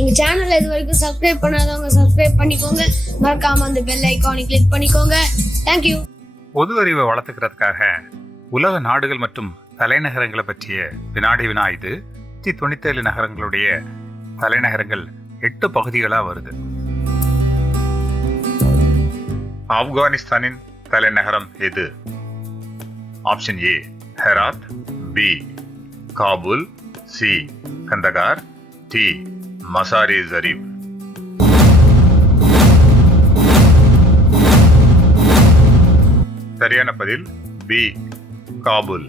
எங்க சேனல் இது வரைக்கும் சப்ஸ்கிரைப் பண்ணாதவங்க சப்ஸ்கிரைப் பண்ணிக்கோங்க. மறக்காம அந்த பெல் ஐகானை கிளிக் பண்ணிக்கோங்க. தேங்க்யூ. பொது அறிவை வளர்த்துக்கிறதுக்காக உலக நாடுகள் மற்றும் தலைநகரங்களை பற்றிய வினாடி வினா இது. 197 நகரங்களுடைய தலைநகரங்கள் 8 பகுதிகளாக வருது. ஆப்கானிஸ்தானின் தலைநகரம் எது? Option A Herat, B Kabul, C Kandahar, D Mazari Sharif. சரியான பதில் பி காபூல்.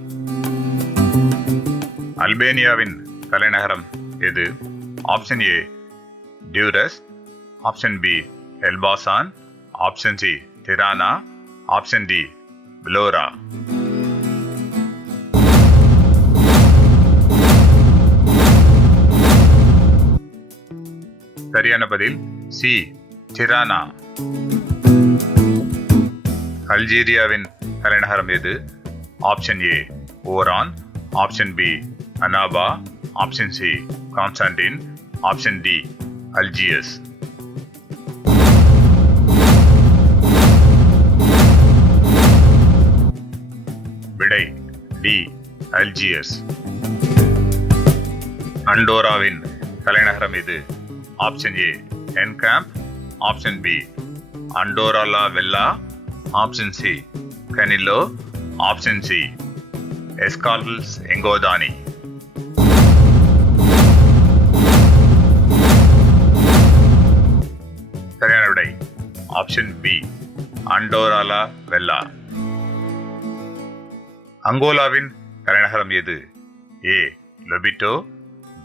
அல்பேனியாவின் தலைநகரம் எது? Option A Durres, option B Elbasan, option C Tirana, option D Vlora. சரியான பதில் சி டிரானா. அல்ஜீரியாவின் தலைநகரம் எது? Option A Oran, option B Annaba, option C Constantine, option D Algiers. விடை டி அல்ஜியஸ். அண்டோராவின் தலைநகரம் எது? Option A Encamp, option B Andorra la Vella, option C Canillo, option C Escaldes Engordany. சரியான விடை option B Andorra la Vella. அங்கோலாவின் தலைநகரம் எது? A Lobito,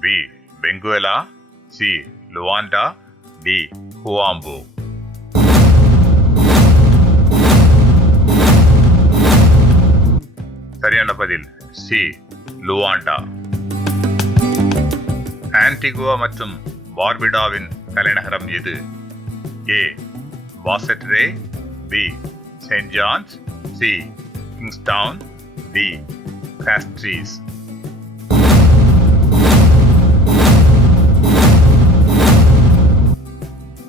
B Benguela, C Luanda, D Huambo. சரியான பதில் சி லுவாண்டா. ஆன்டிகுவா மற்றும் பார்புடாவின் தலைநகரம் எது? A Basseterre, B Saint John's, C Kingstown, D Castries.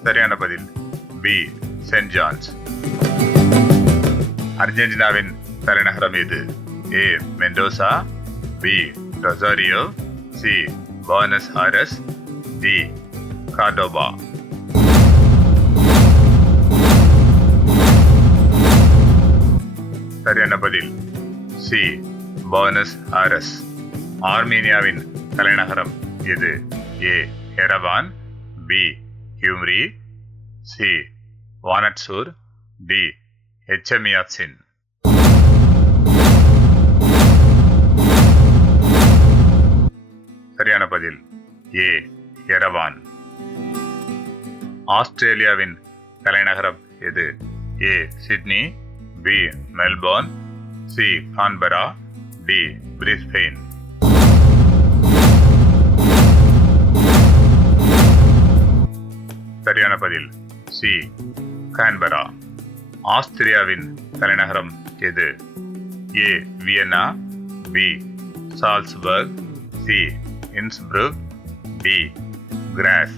சரியான பதில் பி செயின்ட் ஜான்ஸ். அர்ஜென்டினாவின் தலைநகரம் எது? A Mendoza, B Rosario, C Buenos Aires, D Cordoba. சரியான பதில் சி புவனஸ் ஐரஸ். ஆர்மீனியாவின் தலைநகரம் எது? A Yerevan, B Gyumri, C வானட்சூர், D Etchmiadzin. சரியான பதில் ஏ எரவான். ஆஸ்திரேலியாவின் தலைநகரம் எது? A Sydney, B Melbourne, C Canberra, D Brisbane. சரியான பதில் சி கான்பரா. ஆஸ்திரியாவின் தலைநகரம் எது? A Vienna, B Salzburg, C Innsbruck, D Graz.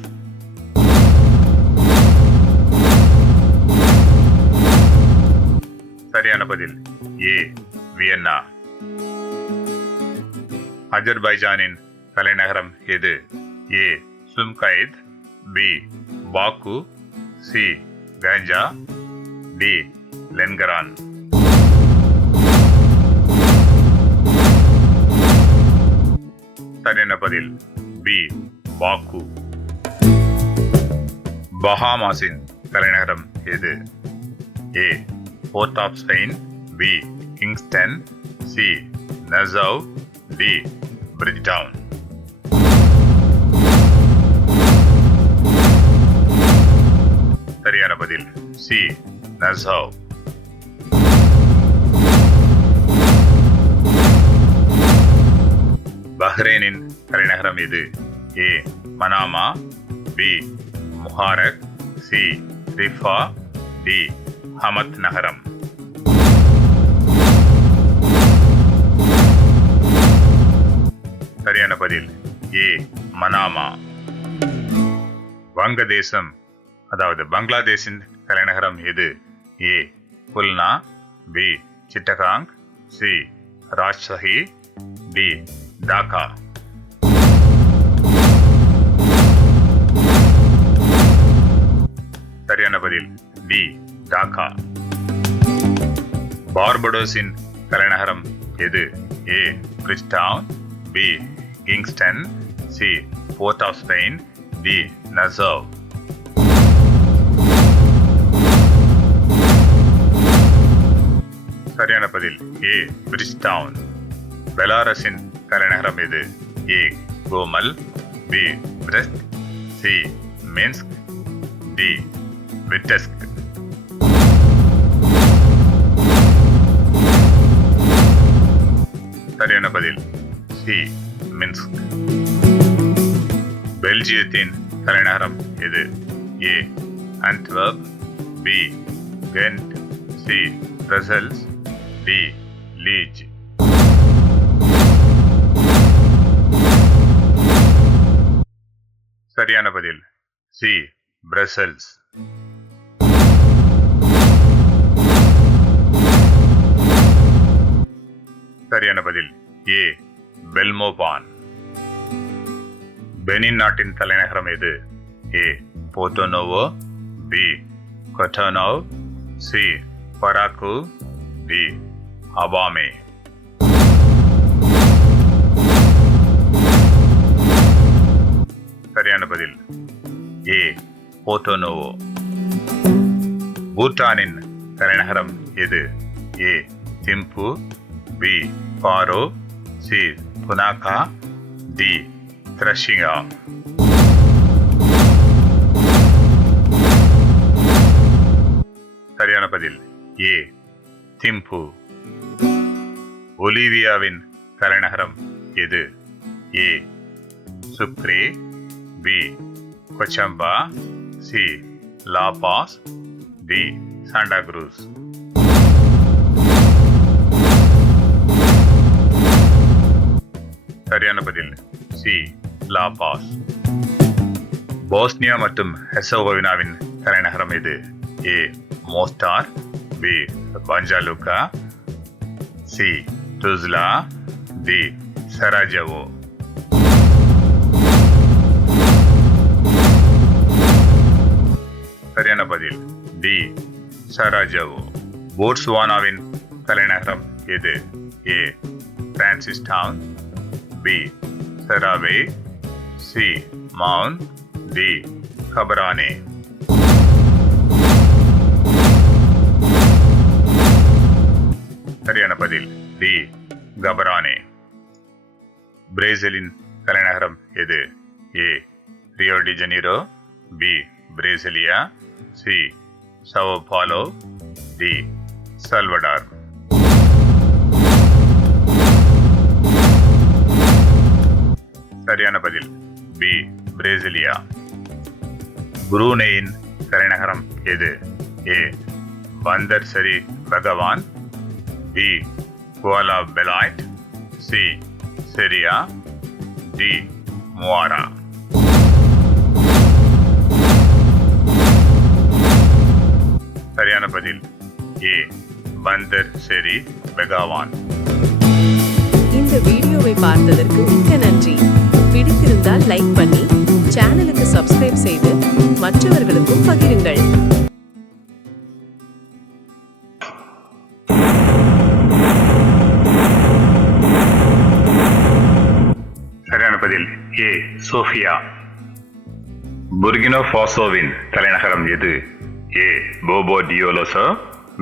சரியான பதில் ஏ வியன்னா. அஜர்பைஜானின் தலைநகரம் எது? A Sumgait, B Baku, C Ganja, D Lankaran. சரியான பதில் பி பாக்கு. பஹாமாஸின் தலைநகரம் எது? A Port of Spain, B Kingston, C Nassau, D Bridgetown. சரியான பதில் சி நசவ். பஹ்ரைனின் தலைநகரம் எது? A Manama, B Muharraq, C Riffa, D Hamad நகரம். சரியான பதில் ஏ மனாமா. வங்கதேசம் அதாவது பங்களாதேஷின் தலைநகரம் எது? A Khulna, B Chittagong, C Rajshahi, D Dhaka. சரியான பதில் டி டாக்கா. பார்படோஸின் தலைநகரம் எது? A Bridgetown, B Kingston, C Port of Spain, D Nassau. சரியான பதில் ஏ பிரிஸ்டவுன். பெலாரஸின் தலைநகரம் எது? A Gomel, B Brest, C Minsk, D Vitebsk. சரியான பதில் சி மின்ஸ்க். பெல்ஜியத்தின் தலைநகரம் எது? A Antwerp, B Ghent, C Brussels, D Liege. சரியான பதில் சி பிரசல்ஸ். சரியான பதில் ஏ பெல்மோபான். பெனின் நாட்டின் தலைநகரம் எது? A Porto Novo, B Cotonou, C Parakou, D Abomey. சரியான பதில் ஏ போர்ட்டோனோவோ. பூட்டானின் தலைநகரம் எது? A Thimphu, B Paro, C Punakha, D Trashigang. சரியான பதில் ஏ திம்பு. ஒலிவியாவின் தலைநகரம் எது? A Sucre, B Cochabamba, C La Paz, D Santa Cruz. சரியான பதில் சி லாபாஸ். போஸ்னியா மற்றும் ஹெர்சோகோவினாவின் தலைநகரம் எது? A Mostar, B Banja Luka, C Tuzla, D Sarajevo. சரியான பதில் டி சராஜவோ. போட்ஸ்வானாவின் தலைநகரம் எது? A Francis down, B Serowe, C Maun, D Gaborone. சரியான பதில் டி கபரானே. பிரேசிலின் தலைநகரம் எது? A Rio de Janeiro, B Brasilia, C Sao Paulo, D Salvador. சரியான பதில் பி பிரேசிலியா. புரூனேயின் தலைநகரம் எது? ஏ பந்தர் சரி பகவான், பி குவாலா பெலாய்ட், சி செரியா, டி முவாரா. சரியான பதில் ஏ பந்தர் சரி பெகாவான். இந்த வீடியோவை பார்த்ததற்கு மிக்க நன்றி. பிடித்திருந்தால் லைக் பண்ணி சேனலுக்கு சப்ஸ்கிரைப் செய்து மற்றவர்களுக்கும் பகிருங்கள். சரியான பதில் ஏ சோஃபியா. புர்கினோ ஃபாசோவின் தலைநகரம் எது? A Bobo Dioulasso,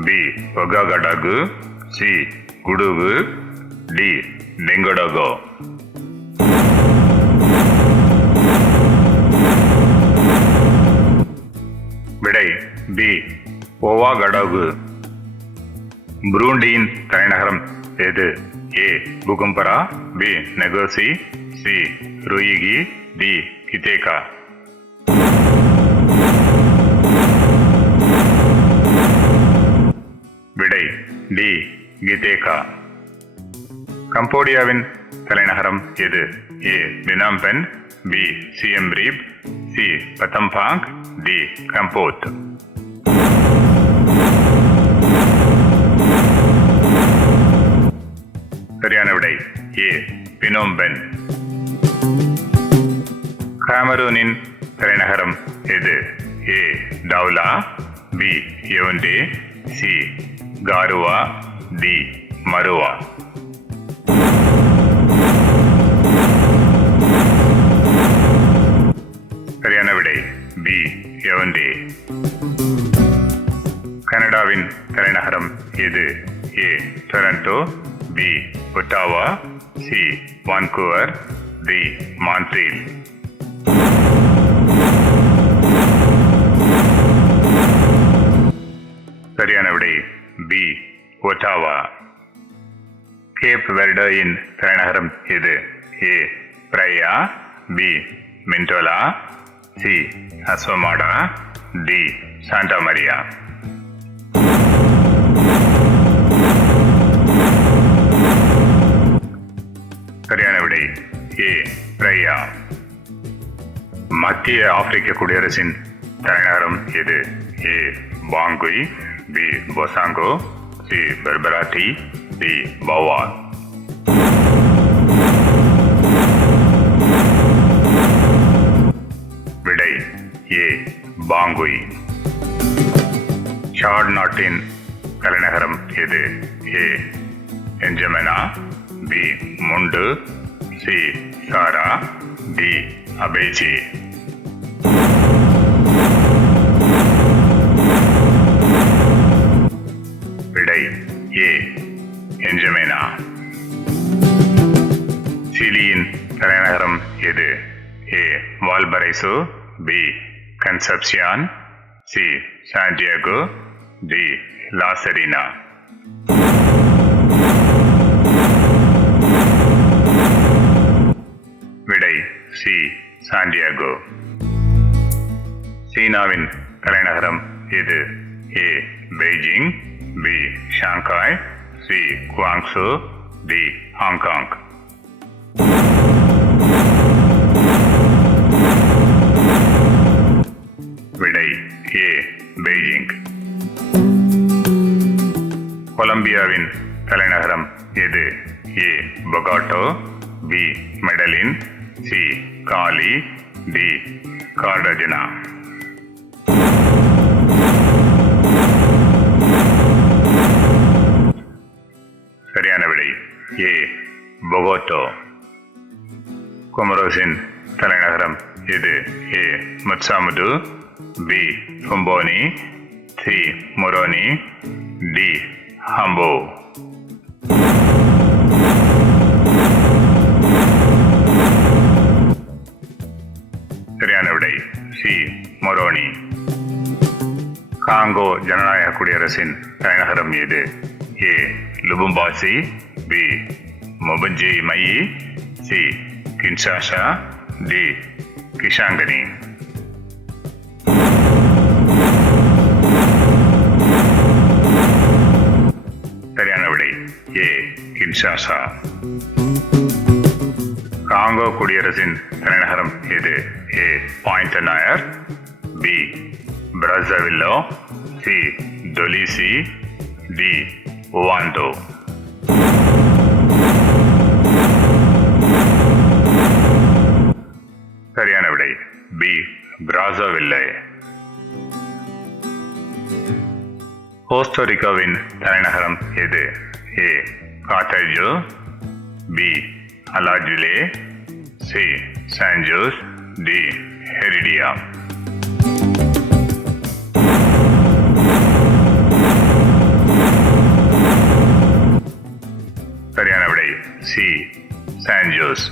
B Ouagadougou, C Koudougou, D Tenkodogo. விடை பி ஓவாகடாகு. புரூண்டியின் தலைநகரம் எது? A Bujumbura, B Ngozi, C Ruyigi, D Gitega. விடை டி கிதேகா. கம்போடியாவின் தலைநகரம் எது? A Phnom Penh, B Siem Reap, C Battambang, D Kampot. சரியான விடை ஏ பினோம்பென். காமரூனின் தலைநகரம் எது? A Douala, B Yaounde, C Garoua, D Maroua. சரியான விடை பி யவுண்டே. கனடாவின் தலைநகரம் எது? A Toronto, B Ottawa, C Vancouver, D Montreal. சரியான விடை பி ஒட்டாவா. கேப் வெர்டேயின் தலைநகரம் எது? A Praia, B Mindelo, C Assomada, D Santa Maria. சரியான விடை ஏ பிரையா. மத்திய ஆப்பிரிக்க குடியரசின் தலைநகரம் எது? A Bangui, B Bossangoa, C Berberati, D Bouar. விடை ஏ பாங்குய். சாட் நாட்டின் தலைநகரம் எது? A N'Djamena, B Moundou, C Sarh, D Abeche. விடை ஏ என்ஜமெனா. சிலியின் தலைநகரம் எது? A Valparaiso, B Concepcion, C Santiago, D La Serena. விடை சி சாண்டியாகோ. சீனாவின் தலைநகரம் எது? A Beijing, B Shanghai, C Guangzhou, D Hong Kong. விடை ஏ பெய்ஜிங். கொலம்பியாவின் தலைநகரம் எது? A Bogota, B Medellin, C Cali, D Cartagena. சரியான விடை ஏ பொகோட்டோ. கொமரோஸின் தலைநகரம் எது? A Mutsamudu, B Fomboni, C Moroni, D ஹம்போ. சரியான விடை சி மொரோனி. காங்கோ ஜனநாயக குடியரசின் தலைநகரம் எது? ஏ லுபும்பாசி, பி மொபஞ்சி மயி, சி கின்ஷாஷா, டி கிஷாங்கனி. சரியான விடை ஏ கின்ஷாஷா. காங்கோ குடியரசின் தலைநகரம் எது? A Pointe Noire, B Brazzaville, C Dolisie, D Owando. சரியான விடை பி பிராசோவில்லே. கோஸ்டோரிக்காவின் தலைநகரம் எது? A Cartago, B Alajuela, C San Jose, D Heredia. சரியான விடை சி சான்ஜோஸ்.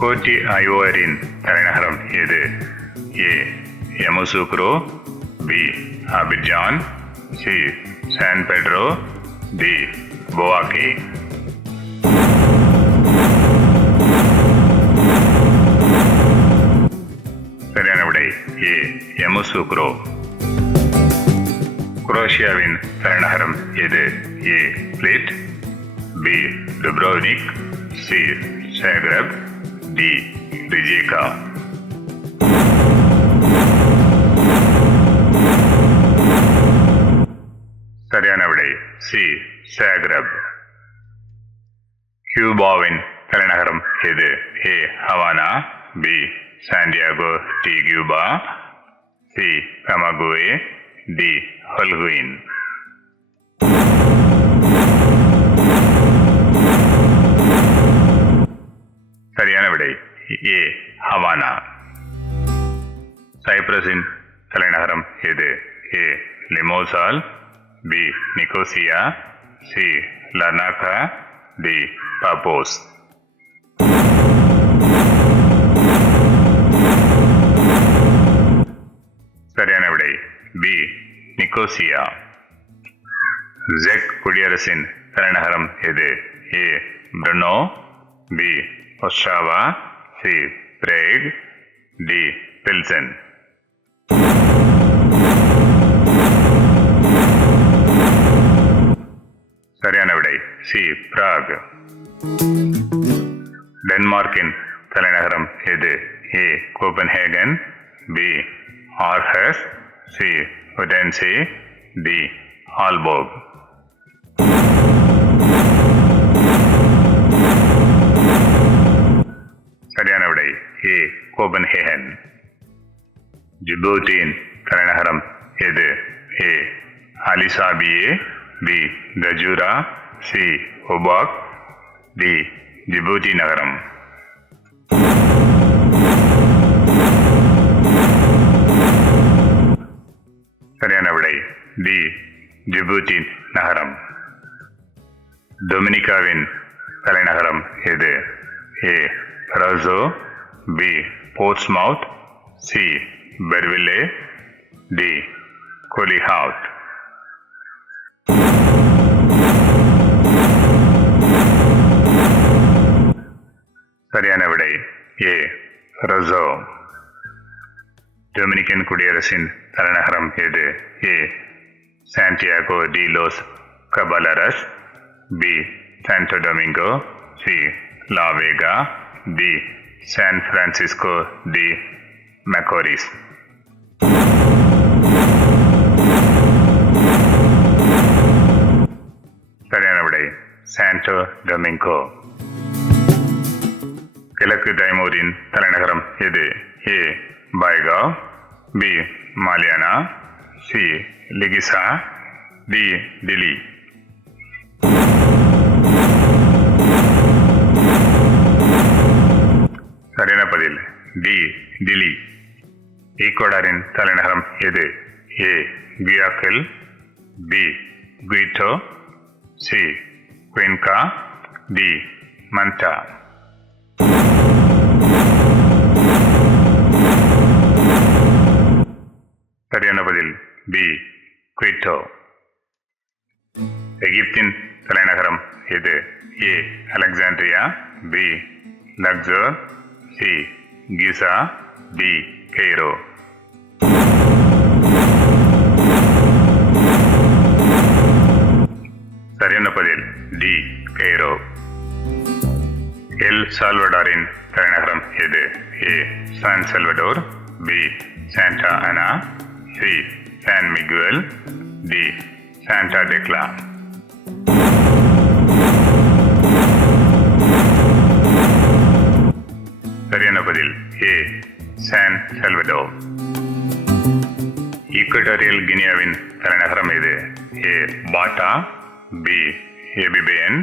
கோட்டி ஐவோரின் தலைநகரம் எது? A Yamoussoukro, B Abidjan, C San Pedro, D Bouake. சரியான விடை ஏ யமுசுக்ரோ. குரோஷியாவின் தலைநகரம் எது? A Split, B Dubrovnik, C Zagreb, D Rijeka. Zagreb. கியூபாவின் தலைநகரம் எது? A Havana, B Santiago de Cuba, C கமகுவே, D Holguin. சரியான விடை ஏ ஹவானா. சைப்ரஸின் தலைநகரம் எது? A Limassol, B Nicosia, C Larnaca, D Paphos. சரியான விடை பி நிக்கோசியா. ஜெக் குடியரசின் தலைநகரம் எது? A Brno, B Ostrava, C Prague, D Plzen. சரியான விடை சி பிராக். டென்மார்க்கின் தலைநகரம் எது? A Copenhagen, B Aarhus, C Odense, D Aalborg. சரியான விடை ஏ கோபன்ஹேகன். ஜிபூட்டியின் தலைநகரம் எது? A Ali Sabieh, B Tadjourah, C Obock, D Djibouti நகரம். சரியான விடை டி ஜிபூட்டி நகரம். டொமினிகாவின் தலைநகரம் எது? A Roseau, B Portsmouth, C பெர்வில்லே, டி கொலிஹாவுட். சரியான விடை ஏ ரசோ. டொமினிக்கன் குடியரசின் தலைநகரம் எது? A Santiago de los Caballeros, B Santo Domingo, C La Vega, D San Francisco de Macoris. சரியான விடை சாண்டோ டொமிங்கோ. கிழக்கு தைமூரின் தலைநகரம் எது? A Baucau, B Maliana, C Liquica, D Dili. சரியான பதில் டி டிலி. ஈக்குவடாரின் தலைநகரம் எது? A Guayaquil, B Quito, C Cuenca, D Manta. சரியான பதில் பி குயிட்டோ. எகிப்தின் தலைநகரம் எது? A Alexandria, B Luxor, C Giza, D Cairo. சரியான பதில் டி கெய்ரோ. எல் சால்வடாரின் தலைநகரம் எது? A San Salvador, B Santa Ana, C San Miguel, D Santa Tecla. சரியான பதில் ஏ சான் சால்வடோர். ஈக்குவட்டோரியல் கினியாவின் தலைநகரம் எது? A Bata, B Ebebiyin,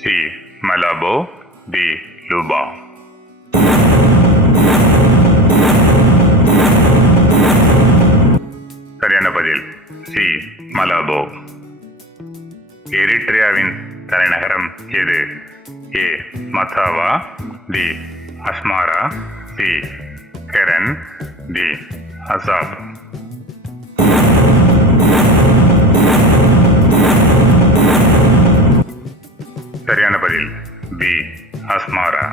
C Malabo, D Luba. சரியான பதில் சி மலாபோ. எரிட்ரியாவின் தலைநகரம் எது? A Massawa, D Asmara, C Keren, D Assab. சரியான பதில் பி அஸ்மாரா.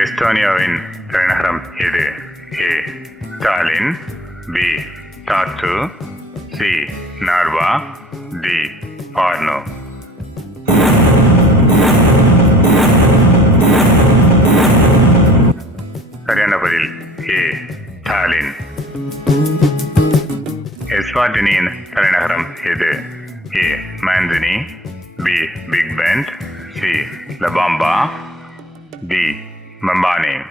எஸ்டோனியாவின் தலைநகரம் எது? ஏ டாலின், பி டாட்டு, சி நார்வா, டி பார்னோ. சரியான பதில் ஏ டாலின். எஸ்வாட்டினியின் தலைநகரம் எது? A. Mandini, B. Big Bend, C. La Bamba, D. Mbambane.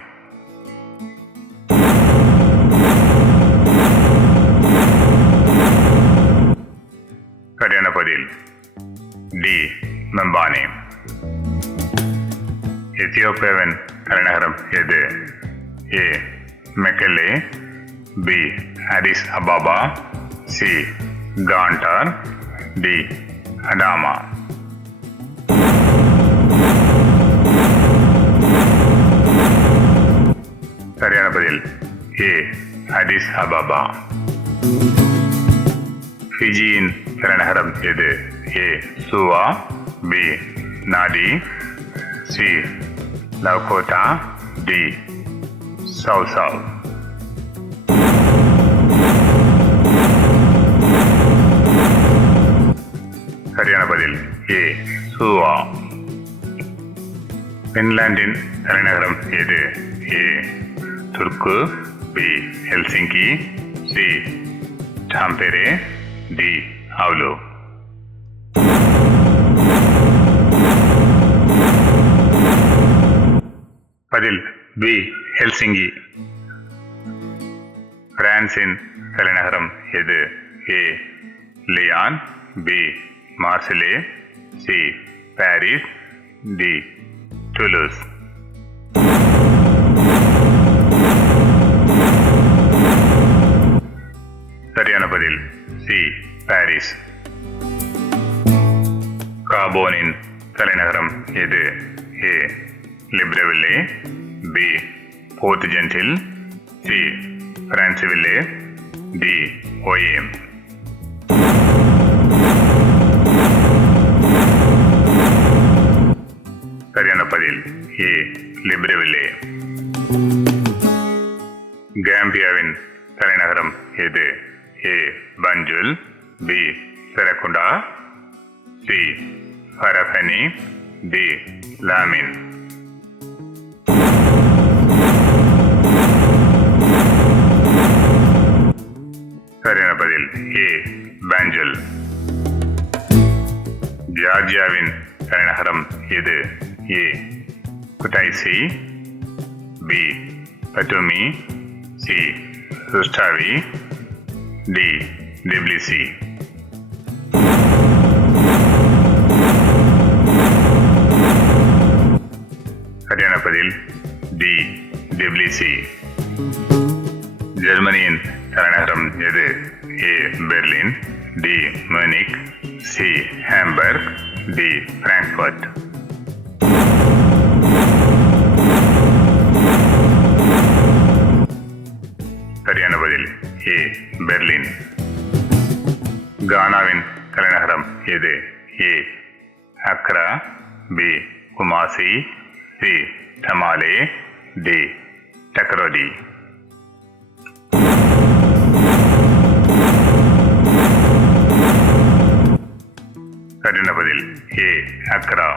சரியான பதில் டி. மெம்பானே. எத்தியோப்பியாவின் தலைநகரம் எது? A. Mekelle, B. Addis Ababa, C. Gondar, D. Adama. சரியான பதில் ஏ. அடிஸ் அபாபா. ஃபிஜியின் தலைநகரம் எது? ஏ. Suva, B. நாடி, சி. லவ்கோட்டா, டி. சௌசவ். சரியான பதில் ஏ. சுவா. பின்லாந்தின் தலைநகரம் எது? A. Turku, B. Helsinki, C. Tampere, D. Oulu. பதில் பி. ஹெல்சிங்கி. பிரான்சின் தலைநகரம் எது? A. Lyon, B. Marseille, C. Paris, D. Toulouse. சரியான பதில் சி. பாரிஸ். காபோனின் தலைநகரம் எது? A. Libreville, B. Port Gentil, C. Franceville, D. Oyem. சரியான பதில் ஏ. லிப்ரவில்லே. காம்பியாவின் தலைநகரம் எது? A. Banjul, B. Serekunda, C. Farafenni, D. Lamin. சரியான பதில் ஏ. பஞ்சுல். ஜார்ஜியாவின் தலைநகரம் எது? A. Kutaisi, B. Batumi, C. ருஸ்டாவி, D. Tbilisi. சரியான பதில் டி. டிபிலிசி. ஜெர்மனியின் தலைநகரம் எது? A. Berlin, D. Munich, C. Hamburg, D. Frankfurt. சரியான பதில் ஏ. பெர்லின். கானாவின் தலைநகரம் எது? A. Accra, B. Kumasi, C. Tamale, D. Takoradi. சரியான பதில் ஏ. அக்ரா.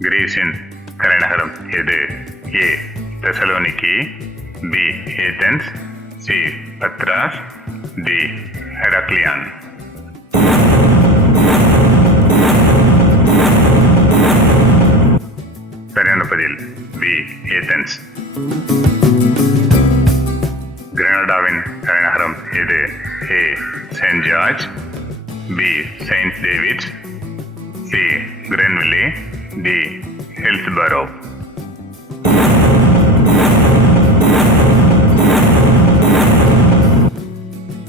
கிரீஸின் தலைநகரம் எது? A. Thessaloniki, B. Athens, C. Patras, D. Heraklion. சரியான பதில் பி. ஏதென்ஸ். கிரனடாவின் தலைநகரம் எது? A. Saint George, B. Saint David's, C. Grenville, D. Hillsborough.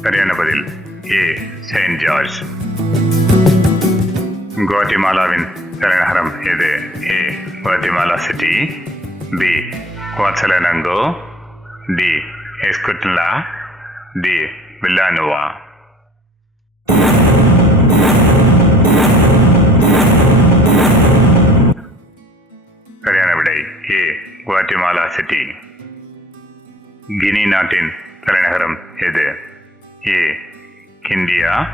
சரியான பதில் ஏ. Saint George. குவாட்டிமாலாவின் தலைநகரம் எது? A. Guatemala City, B. Quetzaltenango, D. Escuintla, D. Villanueva. சரியான விடை ஏ. Guatemala City. கினி நாட்டின் தலைநகரம் எது? A. Kindia,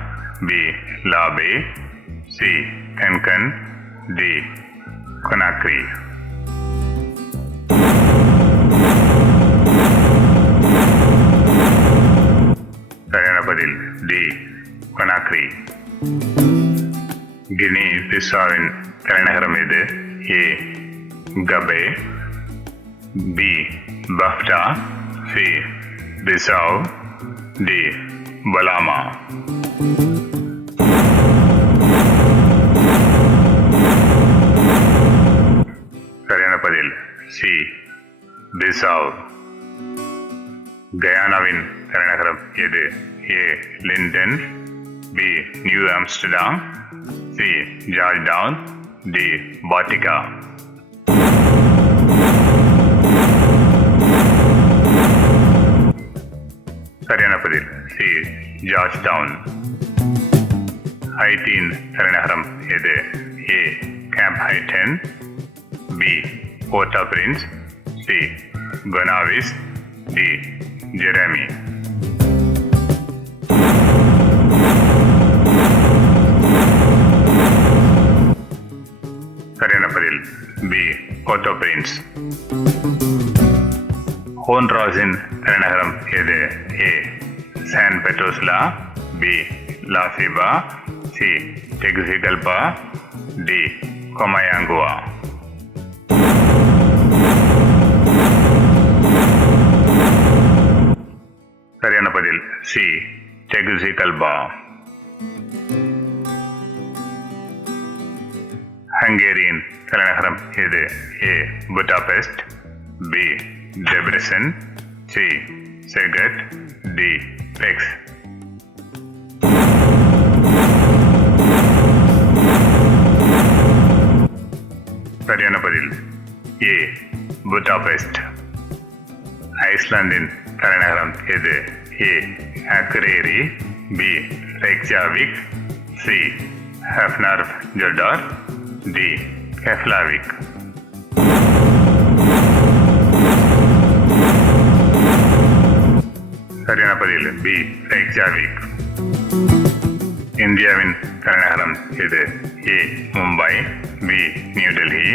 B. Labe, C. Kankan, D. Conakry. சரியான பதில் டி. கொனாக்ரி. கினி பிசாவின் தலைநகரம் எது? A Gabu, B Bafata, C Bissau, D Bolama. சரியான பதில் சி பிசாவ். கயானாவின் தலைநகரம் எது? A Linden, B New Amsterdam, C George Town, D Bartica. சரியான பதில் சி ஜார்ஜ் டவுன். ஹைட்டியின் தலைநகரம் எது? ஏ camp Haitien, B Port au Prince, C Gonaives, D Jeremie. சரியான பதில் பி போர்ட் ஆ பிரின்ஸ். ஹோண்ட்ராஸின் தலைநகரம் எது? A San Pedro Sula, B La Ceiba, C Tegucigalpa, D Comayagua. சரியான பதில் சி டெகுசிகல்பா. ஹங்கேரியின் தலைநகரம் எது? A Budapest, B Debrecen, C Szeged, D Pecs. சரியான பதில் ஏ புடாபெஸ்ட். ஐஸ்லாந்தின் தலைநகரம் எது? A Akureyri, B Reykjavik, C Hafnarfjordur, D Keflavik. சரியான பதில் பி ரெக்ஜாவிக். இந்தியாவின் தலைநகரம் எது? A Mumbai, B New Delhi,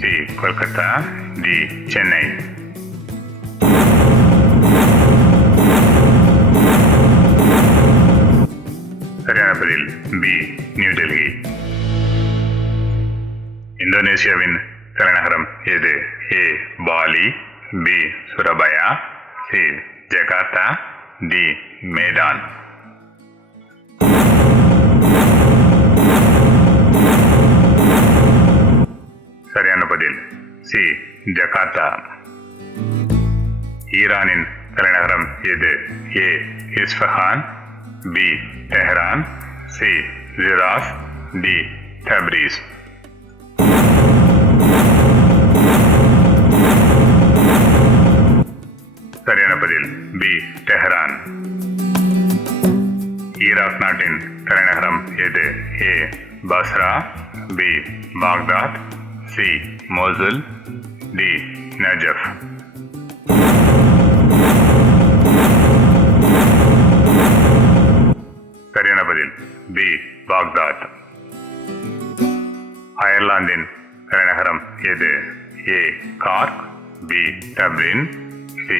C Kolkata, D Chennai. சரியான பதில் பி நியூ டெல்லி. இந்தோனேசியாவின் தலைநகரம் எது? A Bali, B Surabaya, C Jakarta, D Medan. சரியான பதில் சி ஜகார்த்தா. ஈரானின் தலைநகரம் எது? A Isfahan, B Tehran, C Shiraz, D Tabriz. சரியான பதில் பி தெஹரான். ஈராக் நாட்டின் தலைநகரம் எது? A Basra, B Baghdad, C Mosul, D Najaf. சரியான பதில் பி பாக்தாத். அயர்லாந்தின் தலைநகரம் எது? A Cork, B Dublin, C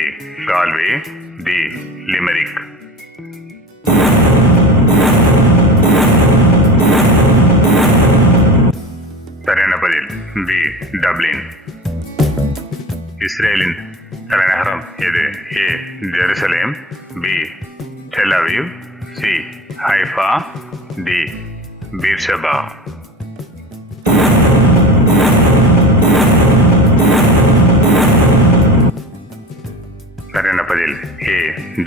Galway, D Limerick. சரியான பதில் பி டப்ளின். இஸ்ரேலின் தலைநகரம் எது? A Jerusalem, B Tel Aviv, C Haifa, D Beersheba. சரியான பதில் ஏ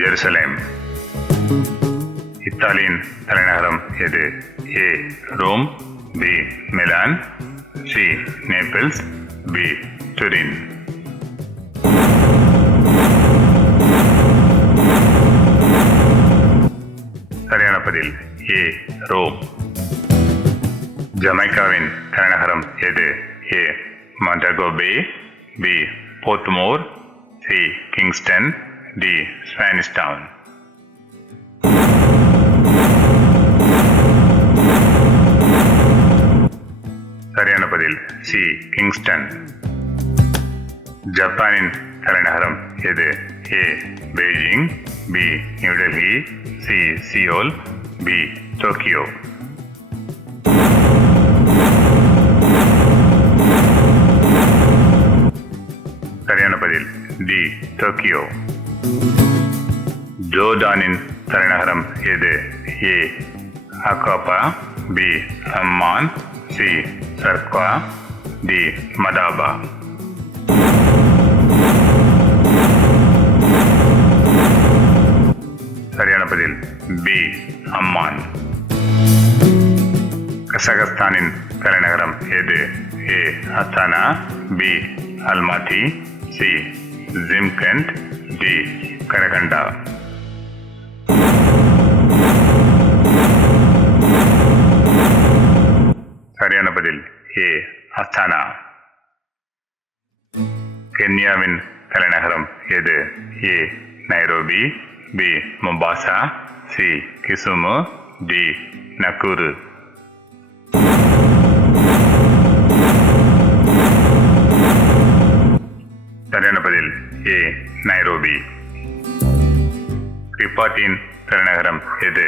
ஜெருசலேம். இத்தாலியின் தலைநகரம் எது? A Rome, B Milan, C Naples, B Turin. சரியான பதில் ஏ ரோம். ஜமைக்காவின் தலைநகரம் எது? A Montego Bay, B Portmore, C Kingston, D Spanish Town. சரியான பதில் சி கிங்ஸ்டன். ஜப்பானின் தலைநகரம் எது? A Beijing, B New Delhi, C Seoul, B Tokyo. சரியான பதில் டி டோக்கியோ. ஜோர்டானின் தலைநகரம் எது? A Acaba, B Amman, C Zarqa, D Madaba. சரியான பதில் பி அம்மான். கசகஸ்தானின் தலைநகரம் எது? A Astana, B Almaty, C Shymkent, D Karaganda. சரியான பதில் ஏ அஸ்தானா. கென்யாவின் தலைநகரம் எது? A Nairobi, B Mombasa, C Kisumu, D Nakuru. சரியான பதில் ஏ நைரோபி. கிரிபாட்டின் தலைநகரம் எது?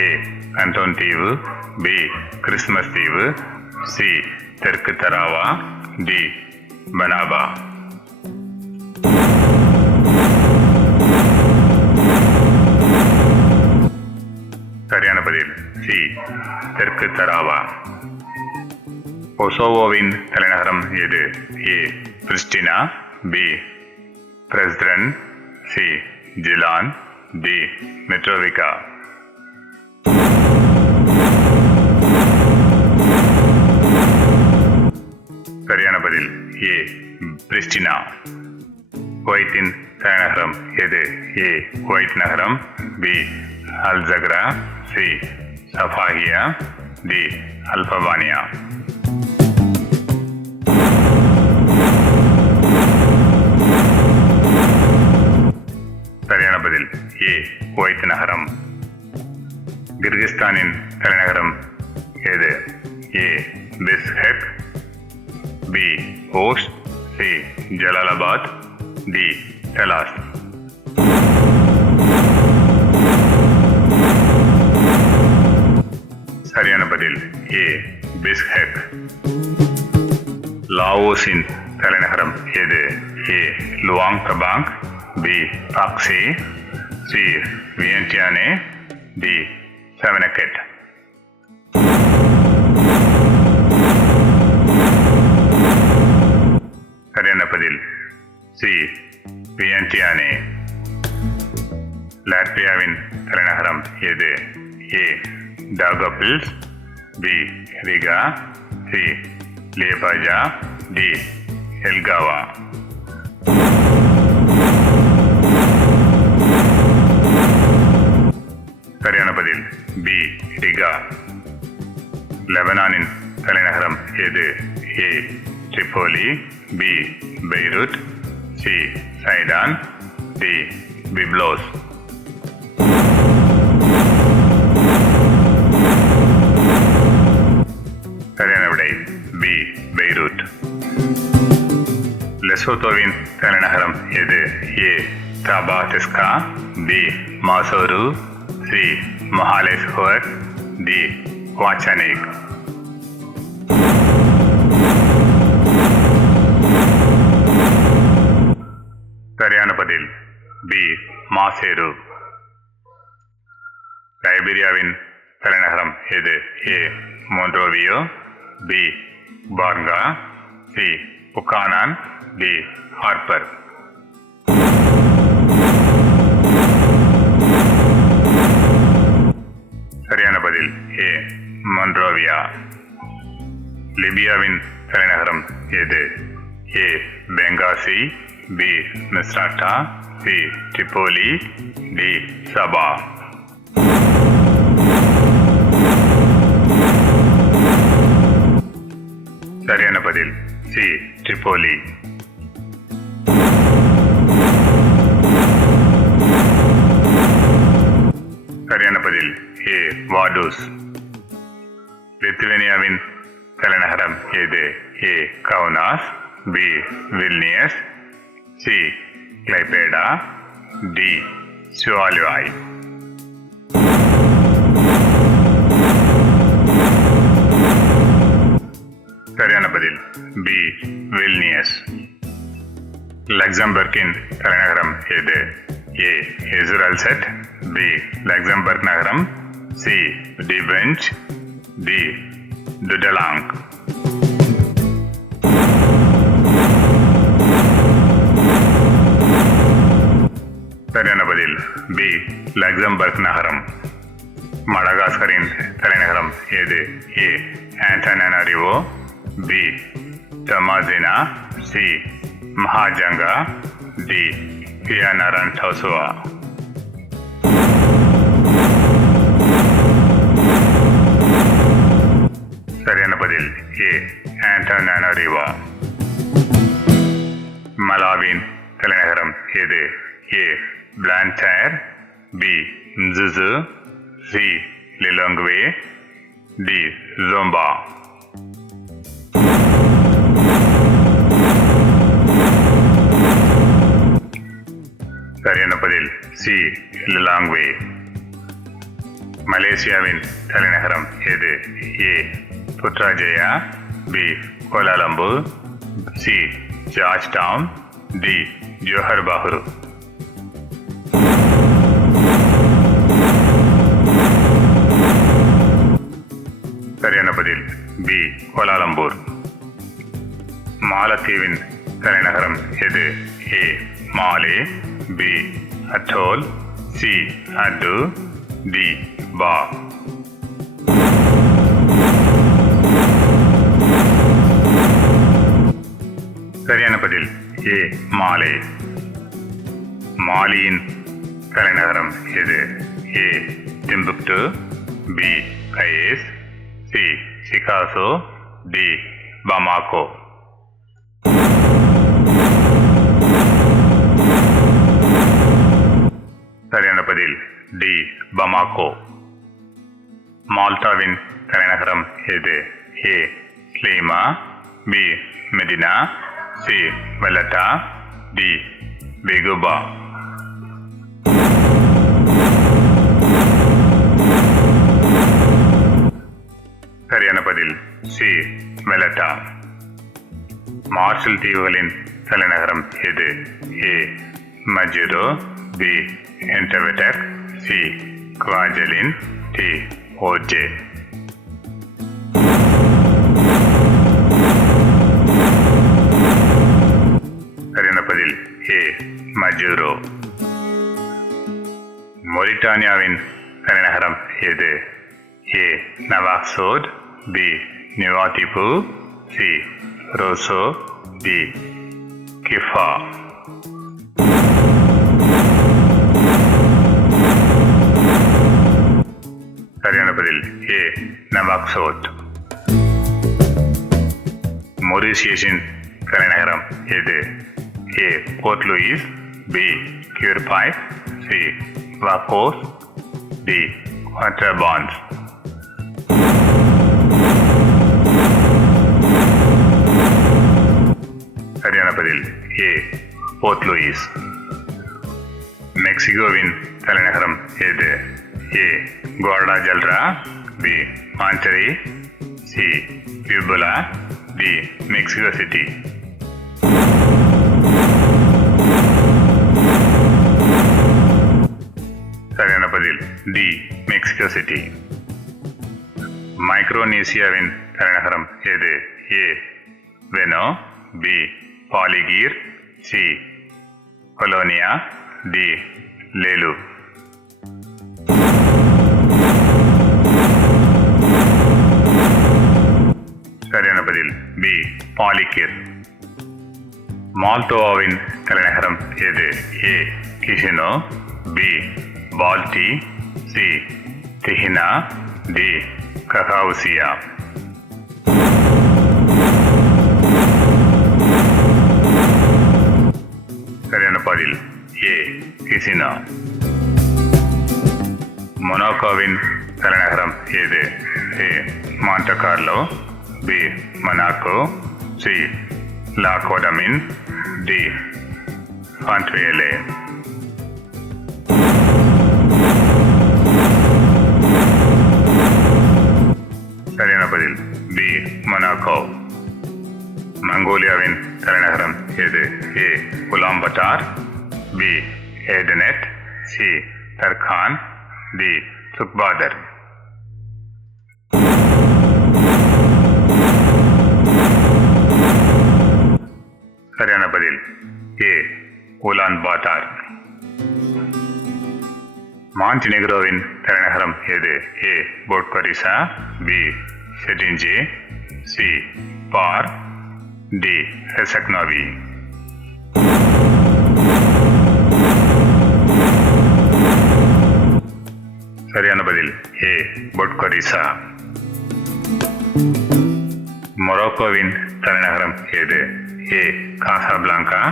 ஏ அண்டோன் தீவு, பி கிறிஸ்மஸ் தீவு, சி தெற்கு தராவா, டி பனாபா. சரியான பதில் சி தெற்கு தராவா. கொசோவோவின் தலைநகரம் எது? A Pristina, B Prizren, C Gjilan, D Mitrovica. சரியான பதில் ஏ பிரிஸ்டினா. குவைத்தின் தலைநகரம் எது? ஏ குவைத் நகரம், B Al Jahra, C Sabahiya, D அல்பபானியா. சரியான பதில் ஏ குவைத் நகரம். கிர்கிஸ்தானின் தலைநகரம் எது? A Bishkek, B Osh, C Jalalabad, D Talas. சரியான பதில் ஏ பிஷ்கெக். லாவோஸின் தலைநகரம் எது? A Luang Prabang, B Pakse, C Vientiane, D Savannakhet. சரியான பதில் சி வியன்டியானே. லாட்வியாவின் தலைநகரம் எது? A Daugavpils, B ரிகா, C Liepaja, D Jelgava. சரியான பதில் பி ரிகா. லெபனானின் தலைநகரம் எது? A Tripoli, B Beirut, C Sidon, D Byblos. சரியான விடை பி பெய்ரூட். லெசோத்தோவின் தலைநகரம் எது? ஏ தாபாடெஸ்கா, B Maseru, C Mohale's Hoek, D Qacha's Nek. சரியான பதில் பி மாசேரு. லைபீரியாவின் தலைநகரம் எது? A Monrovia, B Gbarnga, C Buchanan, D Harper. சரியான பதில் ஏ மொன்ரோவியா. லிபியாவின் தலைநகரம் எது? A Benghazi, B Misrata, C Tripoli, D Sabha. சரியான பதில் சி ட்ரிபோலி. சரியான பதில் ஏ வாடூஸ். லித்துவேனியாவின் தலைநகரம் எது? ஏ கவுனாஸ், பி வில்னியஸ், சி கிளைபேடா, டி சுவாலுவாய். சரியான பதில் பி வில்னியஸ். லக்சம்பர்க்கின் தலைநகரம் எது? ஏ எசுரல்செட், பி லக்சம்பர்க் நகரம், சி டிபெஞ்ச், டி டுடலாங். சரியான பதில் பி லக்சம்பர்க் நகரம். மடகாஸ்கரின் தலைநகரம் எது? ஏ ஆண்டனாரிவோ, பி டமாசினா, சி மகாஜங்கா, டி பியானரன்டோசுவா. சரியான பதில் ஏ ஆண்டனாரிவா. மலாவின் தலைநகரம் எது? ஏ planter, B ம்சுசு, C Lilongwe, D ஜோம்பா. சரியான பதில் சி லிலாங்வே. மலேசியாவின் தலைநகரம் எது? ஏ Putrajaya, B Kuala Lumpur, C George Town, D Johor Bahru. சரியான பதில் பி கோலாலம்பூர். மாலத்தீவின் தலைநகரம் எது? A Male, B atoll, C Addu, D Baa. சரியான பதில் ஏ மாலே. மாலியின் தலைநகரம் எது? A Timbuktu, B Kayes, C Sikasso, D Bamako. சரியான பதில் டி பமாகோ. மால்டாவின் தலைநகரம் எது? A Sliema, B Mdina, C Valletta, D பெகுபா. சரியான பதில் சி வெல்லட்டா. மார்ஷல் தீவுகளின் தலைநகரம் எது? A Majuro, B Enewetak, C Kwajalein, D ஓஜே. சரியான பதில் ஏ மஜூரோ. மொரிட்டானியாவின் தலைநகரம் எது? A Nouakchott, B Nouadhibou, C Rosso, D Kiffa. சரியான பதில் ஏ நவாக்சோட். மொரீஷியஸின் தலைநகரம் எது? A Port Louis, B Curepipe, C Vacoas, D Quatre Bornes. சரியான பதில் ஏ போர்ட் லூயிஸ். மெக்சிகோவின் தலைநகரம் எது? A Guadalajara, B Monterrey, C Puebla, D Mexico City. சரியான பதில் டி மெக்சிகோ சிட்டி. மைக்ரோனேசியாவின் தலைநகரம் எது? A Weno, B Palikir, C Kolonia, D Lelu. சரியான பதில் பி பாலிகீர். மால்டோவாவின் தலைநகரம் எது? A கிஷினோ, B Balti, C Tighina, D Gagauzia. சரியான பதில் ஏ கிசினா. மொனாக்கோவின் தலைநகரம் எது? A Monte Carlo, B Monaco, C La Condamine, D Fontvieille. சரியான பதில் பி மொனாக்கோ. மங்கோலியாவின் தலைநகரம் எது? A Ulaanbaatar, B Erdenet, C Darkhan, D Sukhbaatar. சரியான பதில் ஏ உலான்பாட்டார். மாண்டினெக்ரோவின் தலைநகரம் எது? A Podgorica, B Cetinje, C Bar, D ரெசக்னாவி. சரியான பதில் ஏ போட்கரிசா. மொரோக்கோவின் தலைநகரம் எது? A Casablanca,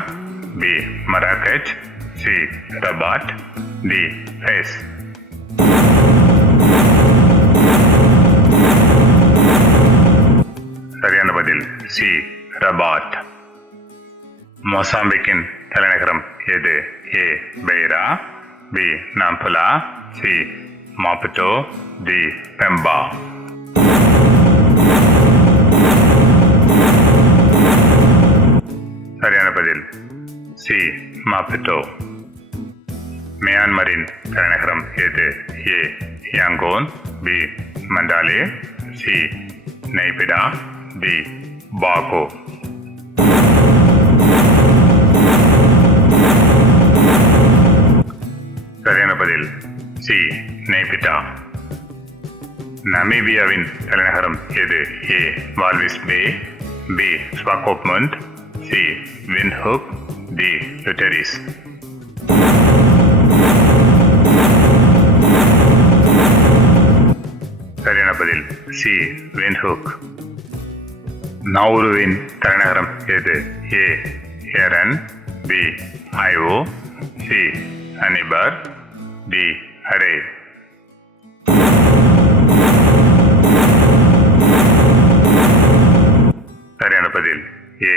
B Marrakesh, C Rabat, D Fez. சரியான பதில் சி ரபாட். மொசாம்பிக்கின் தலைநகரம் எது? A Beira, B Nampula, C Maputo, D Pemba. சரியான பதில் சி மாப்புட்டோ. மியான்மரின் தலைநகரம் எது? A Yangon, B Mandalay, C Naypyidaw, D Bago. சரியான பதில் சி நைபிடா. நமீபியாவின் தலைநகரம் எது? A Walvis Bay, B Swakopmund, C Windhoek, D Luderitz. சரியான பதில் சி விண்ட்ஹுக். நௌருவின் தலைநகரம் எது? A Yaren, B Aiwo, C Anibare, D அரே. சரியான பதில் ஏ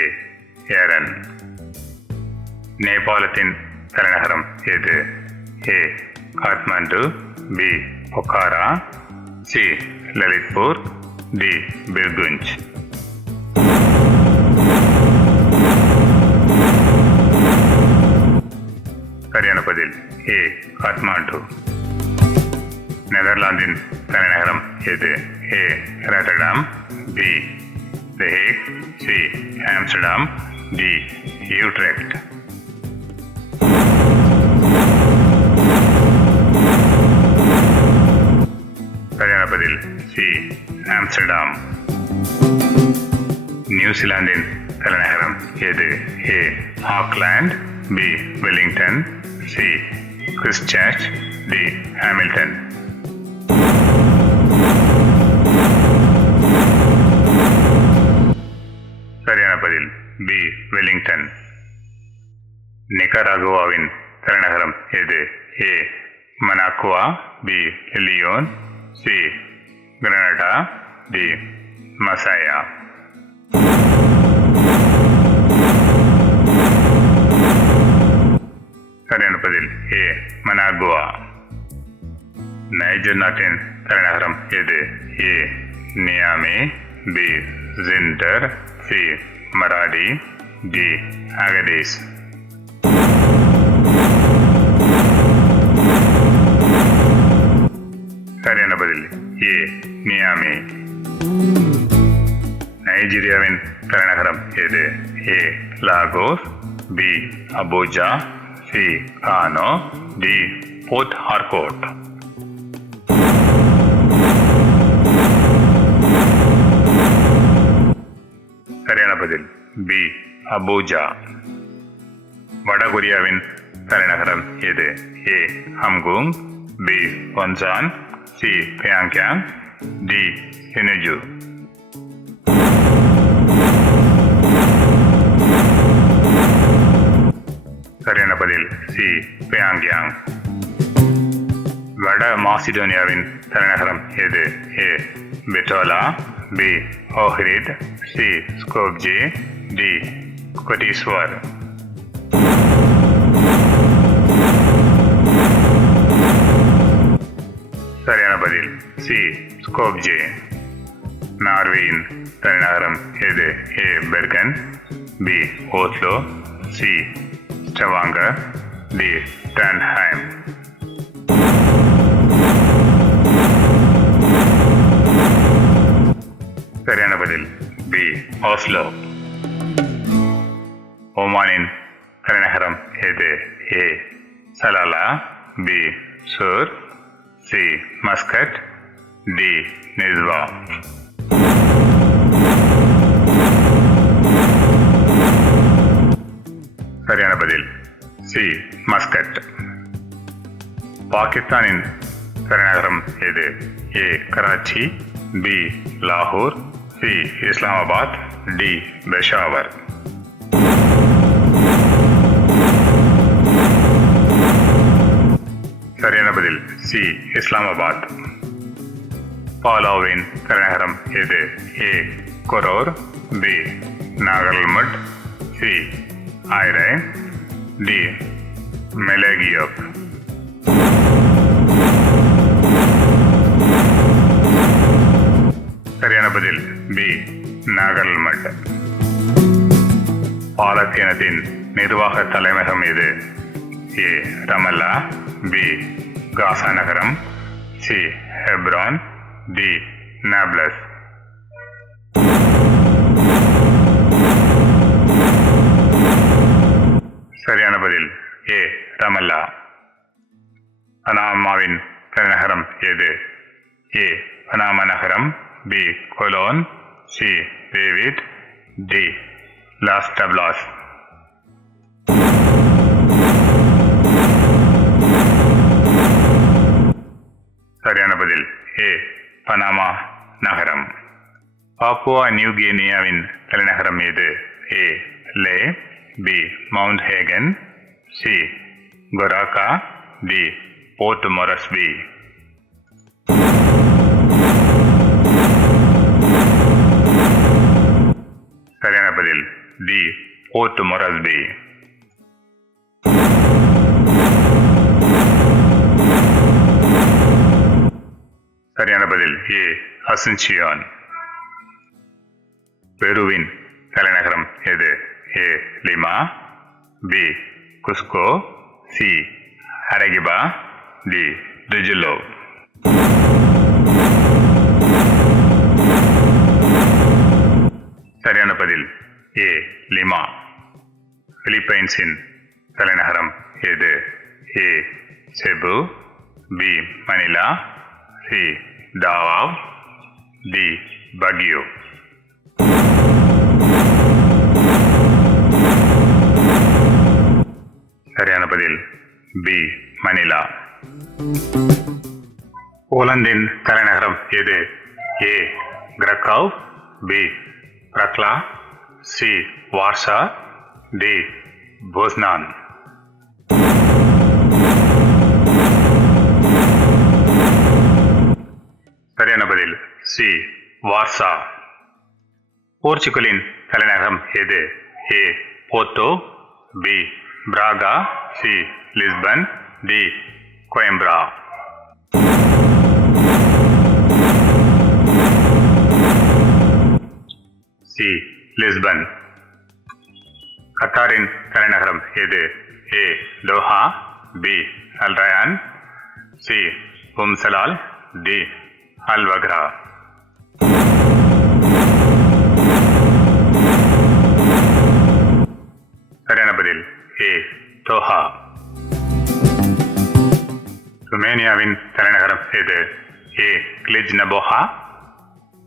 ஏரன். நேபாளத்தின் தலைநகரம் எது? A Kathmandu, B Pokhara, C Lalitpur, D Birgunj. சரியான பதில் ஏ காத்மாண்டு. நெதர்லாந்தின் தலைநகரம் எது? A Rotterdam, B The Hague, C Amsterdam, D Utrecht. சரியான பதில் சி ஆம்ஸ்டர்டாம். நியூசிலாந்தின் தலைநகரம் எது? A Auckland, B Wellington, C Christchurch, D Hamilton. சரியான பதில் பி வெலிங்டன். நிகராகுவாவின் தலைநகரம் எது? A Managua, B Leon, C Granada, D Masaya. சரியான பதில் ஏ மனாகுவா. நைஜர் நாட்டின் தலைநகரம் எது? A Niamey, B Zinder, C Maradi, D Agadez. சரியான பதில் ஏ நியாமே. நைஜீரியாவின் தலைநகரம் எது? A Lagos, B Abuja, C Kano, D Port Harcourt. சரியான பதில் பி அபூஜா. வடகொரியாவின் தலைநகரம் எது? A Hamhung, B Wonsan, C பியாங்யாங், டி ஹினுஜு. சரியான பதில் சி பியாங்யாங். வட மாசிடோனியாவின் தலைநகரம் எது? A Bitola, B Ohrid, C Skopje, D கொட்டிஸ்வர். சரியான பதில் சி ஸ்கோப்ஜே. நார்வேயின் தலைநகரம் எது? A Bergen, B Oslo, C Stavanger, D டான்ஹைம். சரியான பதில் பி ஓஸ்லோ. ஓமானின் தலைநகரம் எது? A Salalah, B Sur, C Muscat, D Nizwa. சரியான பதில் சி மஸ்கட். பாகிஸ்தானின் தலைநகரம் எது? ஏ கராச்சி, பி லாகூர், சி இஸ்லாமாபாத், டி பெஷாவர். சரியான பதில் சி இஸ்லாமாபாத். பாலாவின் தலைநகரம் எது? A Koror, B Ngerulmud, C Airai, D Melekeok. சரியான பதில் பி நாகல்மட். பாலஸ்தீனத்தின் நிர்வாக தலைமையகம் எது? ஏ ரமல்லா, பி காசா நகரம், சி ஹெப்ரான், டி நாப்லஸ். சரியான பதில் ஏ ரமல்லா. பனாமாவின் தலைநகரம் எது? ஏ பனாமா நகரம், B Colon, C David, D Las Tablas. சரியான பதில் ஏ பனாமா நகரம். பாப்புவா நியூ கினியாவின் தலைநகரம் எது? A Lae, B Mount Hagen, C Goroka, D Port Moresby. சரியான பதில் டி போர்ட் மொரஸ்பி. சரியான பதில் ஏ அசன்சியான். பெருவின் தலைநகரம் எது? A Lima, B Cusco, C Arequipa, D Trujillo. சரியான பதில் ஏ லிமா. பிலிப்பைன்ஸின் தலைநகரம் எது? A Cebu, B Manila, C Davao, D Baguio. சரியான பதில் பி மணிலா. போலந்தின் தலைநகரம் எது? A Krakow, B Wroclaw, C Warsaw, D Poznan. சரியான பதில் சி வார்சா. போர்ச்சுகலின் தலைநகரம் எது? A Porto, B Braga, C Lisbon, D Coimbra. C Lisbon. கத்தாரின் தலைநகரம் எது? A Doha, B Al Rayyan, C Umm Salal, D Al Wakrah. சரியான பதில் ஏ தோஹா. ருமேனியாவின் தலைநகரம் எது? A Cluj Napoca,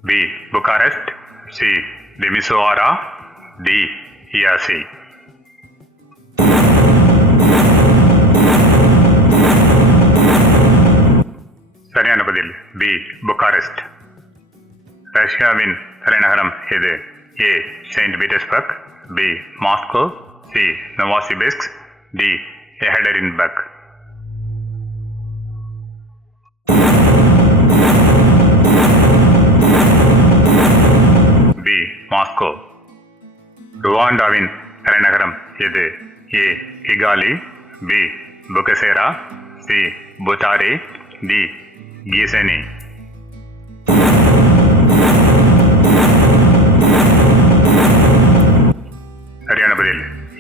B Bucharest, C Timisoara, D Iasi. சரியான பதில் பி புகாரெஸ்ட். ரஷ்யாவின் தலைநகரம் எது? A Saint Petersburg, B Moscow, C Novosibirsk, D Yekaterinburg. B Moscow. ருவாண்டாவின் தலைநகரம் எது? A Kigali, B Bugesera, C Butare, D Gisenyi.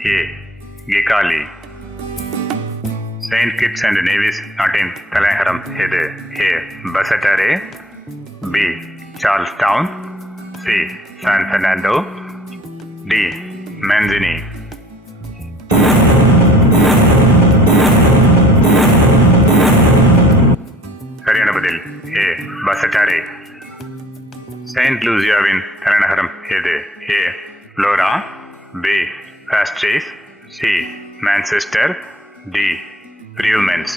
A Kigali. Saint Kitts and Nevis நாட்டின் தலைநகரம் எது? A Basseterre, B Charlestown, C San Fernando, D மென்சினி. சரியான பதில் A பசட்டாரே. Saint லூசியாவின் தலைநகரம் எது? ஏ லோரா, B Castries, C Manchester, D பிரியூமென்ஸ்.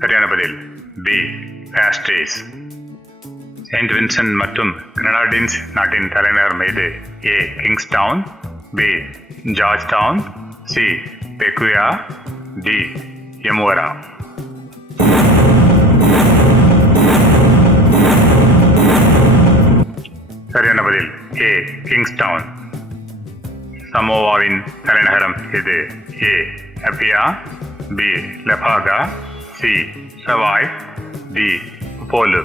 சரியான பதில் பி காஸ்ட்ரீஸ். செயின்ட் வின்சென்ட் மற்றும் கிரனாடின்ஸ் நாட்டின் தலைநகரம் எது? A Kingstown, B Georgetown, C Bequia, D எமுவரா. சரியான பதில் ஏ கிங்ஸ்டவுன். சமோவாவின் தலைநகரம் எது? ஏ அப்பியா, பி லெபாகா, சி சவாய், டி போலு.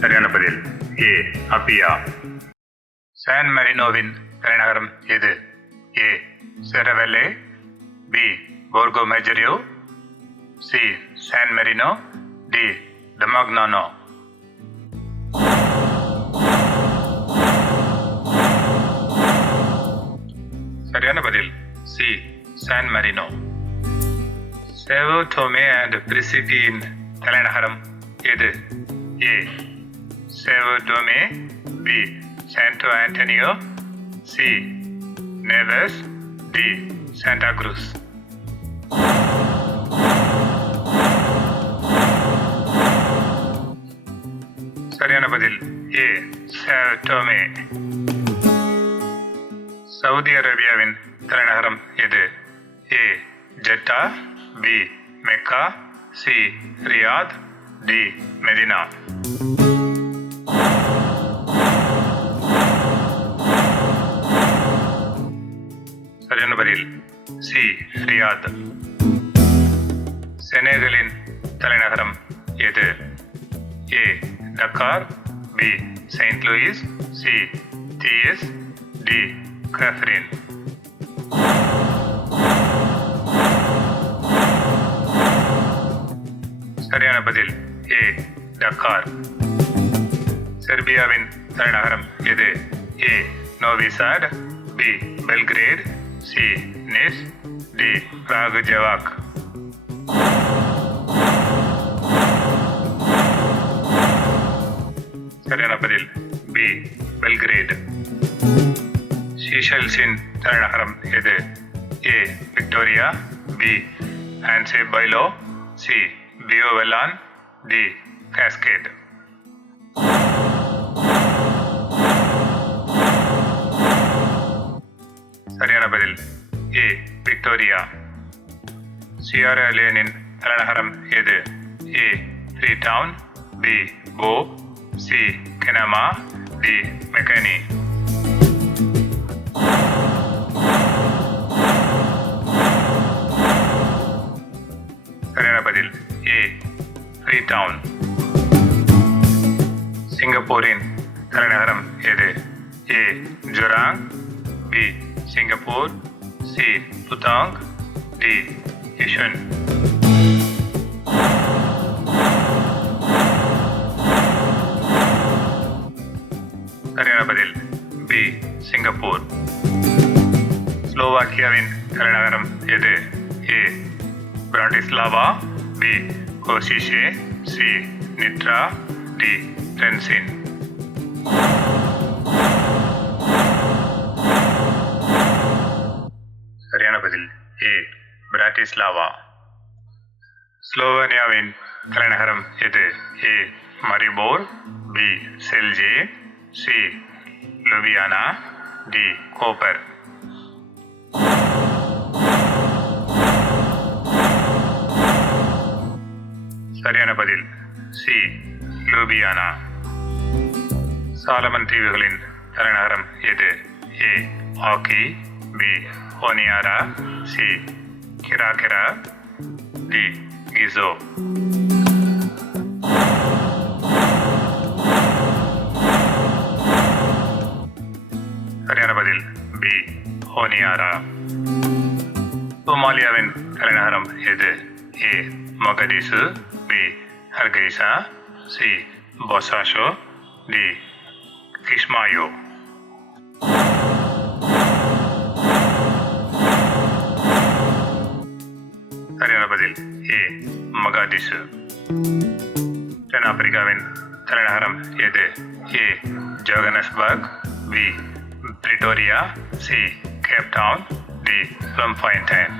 சரியான பதில் ஏ அப்பியா. சான் மெரினோவின் தலைநகரம் எது? A Serravalle, B Borgo Maggiore, C San Marino, D Domagnano. சரியான பதில் C San Marino. Sao Tome and பிரின்சிபியின் தலைநகரம் எது? A Sao Tome, B Santo Antonio, C Neves, D Santa Cruz. சரியான பதில் ஏ சேவோ டோமே. சவுதி அரேபியாவின் தலைநகரம் எது? A Jeddah, B Mecca, C Riyadh, D Medina. சரியான பதில் சி ரியாத். செனகலின் தலைநகரம் எது? A Dakar, B Saint Louis, C Thies, D கேத்ரின். சரியான பதில் ஏ டக்கார். செர்பியாவின் தலைநகரம் எது? A Novi Sad, B Belgrade, C Nis, D Kragujevac. சரியான பதில் பி பெல்கிரேட். சீஷெல்ஸின் தலைநகரம் எது? A Victoria, B Anse Boileau, C Beau Vallon, D Cascade. சரியான பதில் ஏ விக்டோரியா. சியரா லியோனின் தலைநகரம் எது? ஏ Freetown, B Bo, C Kenema, D Makeni. சரியான பதில் ஏ ஃப்ரீடவுன். சிங்கப்பூரின் தலைநகரம் எது? A Jurong, B Singapore, C புத்தாங், டி யிஷுன். சரியான பதில் பி சிங்கப்பூர். ஸ்லோவாக்கியாவின் தலைநகரம் எது? A Bratislava, B Kosice, C Nitra, D Trencin. சரியான பதில் ஏ பிராட்டிஸ்லாவா. ஸ்லோவேனியாவின் தலைநகரம் எது? A Maribor, B Celje, C Ljubljana, D Koper. சரியான பதில் சி லூபியானா. சாலமன் தீவுகளின் தலைநகரம் எது? A Auki, B Honiara, C Kirakira, D Gizo. சரியான பதில் பி ஹோனியாரா. சோமாலியாவின் தலைநகரம் எது? A Mogadishu, B Hargeisa, C Bosaso, D Kismayo. சரியான பதில் ஏ மொகாடிசு. தென்னாப்பிரிக்காவின் தலைநகரம் எது? A Johannesburg, B Pretoria, C Cape Town, D Bloemfontein.